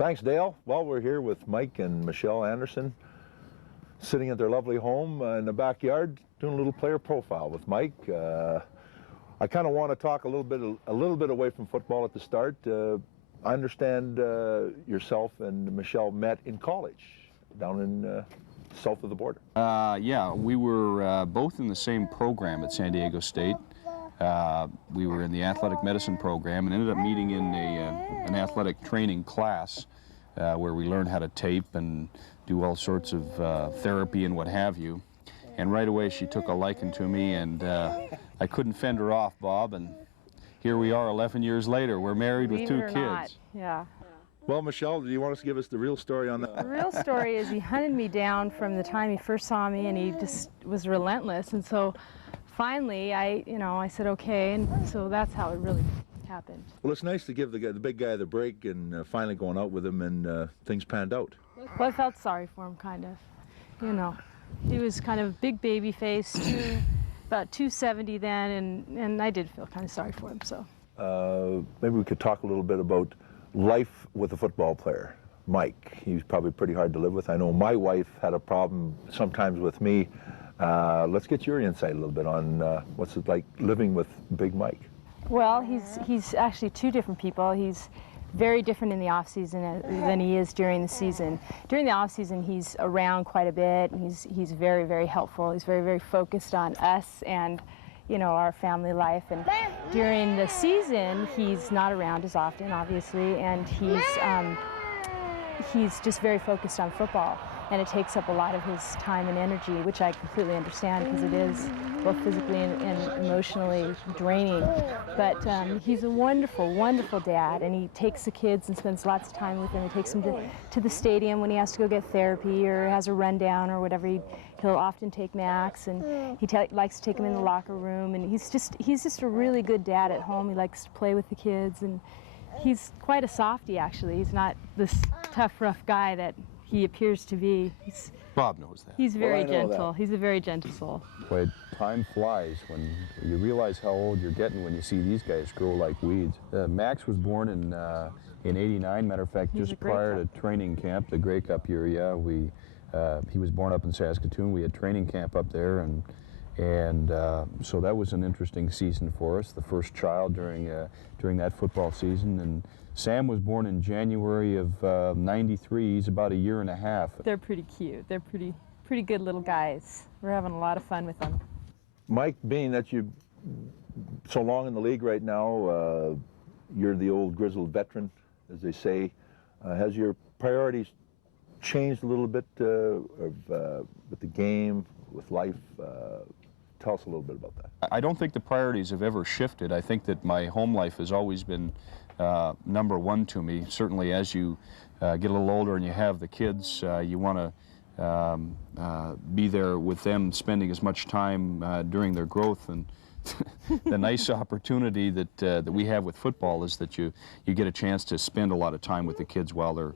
Thanks, Dale. Well, we're here with Mike and Michelle Anderson, sitting at their lovely home in the backyard, doing a little player profile with Mike. I kind of want to talk a little bit away from football at the start. I understand yourself and Michelle met in college down in south of the border. Yeah, we were both in the same program at San Diego State. We were in the athletic medicine program and ended up meeting in an athletic training class where we learned how to tape and do all sorts of therapy and what have you. And right away she took a liking to me, and I couldn't fend her off, Bob, and here we are 11 years later. We're married with 2 kids. Not. Yeah. Well, Michelle, do you want us to give us the real story on that? The real story is he hunted me down from the time he first saw me, and he just was relentless. And so finally, I said okay, and so that's how it really happened. Well, it's nice to give the big guy the break, and finally going out with him, and things panned out. Well, I felt sorry for him, kind of. You know, he was kind of big baby face, about 270 then, and I did feel kind of sorry for him. So maybe we could talk a little bit about life with a football player. Mike, he's probably pretty hard to live with. I know my wife had a problem sometimes with me. Let's get your insight a little bit on what's it like living with Big Mike. Well, he's actually 2 different people. He's very different in the off season than he is during the season. During the off season, he's around quite a bit, and he's very, very helpful. He's very, very focused on us and, you know, our family life. And during the season, he's not around as often, obviously, and he's just very focused on football. And it takes up a lot of his time and energy, which I completely understand, because it is both physically and emotionally draining. But he's a wonderful, wonderful dad, and he takes the kids and spends lots of time with them. He takes them to the stadium when he has to go get therapy or has a rundown or whatever. He'll often take Max, and he likes to take him in the locker room. And he's just a really good dad at home. He likes to play with the kids, and he's quite a softie, actually. He's not this tough, rough guy that he appears to be. Bob knows that. He's very gentle. He's a very gentle soul. Boy, time flies when you realize how old you're getting when you see these guys grow like weeds. Max was born in '89. Matter of fact, just prior to training camp, the Grey Cup year. Yeah, he was born up in Saskatoon. We had training camp up there, and so that was an interesting season for us. The first child during that football season. And Sam was born in January of '93. He's about a year and a half. They're pretty cute. They're pretty good little guys. We're having a lot of fun with them. Mike, being that you're so long in the league right now, you're the old grizzled veteran, as they say. Has your priorities changed a little bit with the game, with life? Tell us a little bit about that. I don't think the priorities have ever shifted. I think that my home life has always been number one to me. Certainly as you get a little older and you have the kids, you want to be there with them, spending as much time during their growth. And the nice opportunity that we have with football is that you get a chance to spend a lot of time with the kids while they're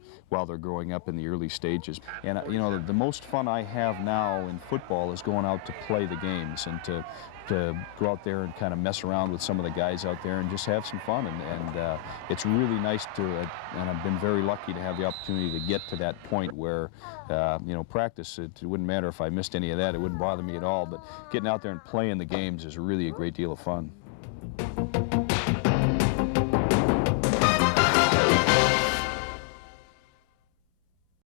growing up in the early stages. And you know, the most fun I have now in football is going out to play the games and to go out there and kind of mess around with some of the guys out there and just have some fun. And it's really nice and I've been very lucky to have the opportunity to get to that point where, you know, practice, it wouldn't matter if I missed any of that. It wouldn't bother me at all. But getting out there and playing the games is really a great deal of fun.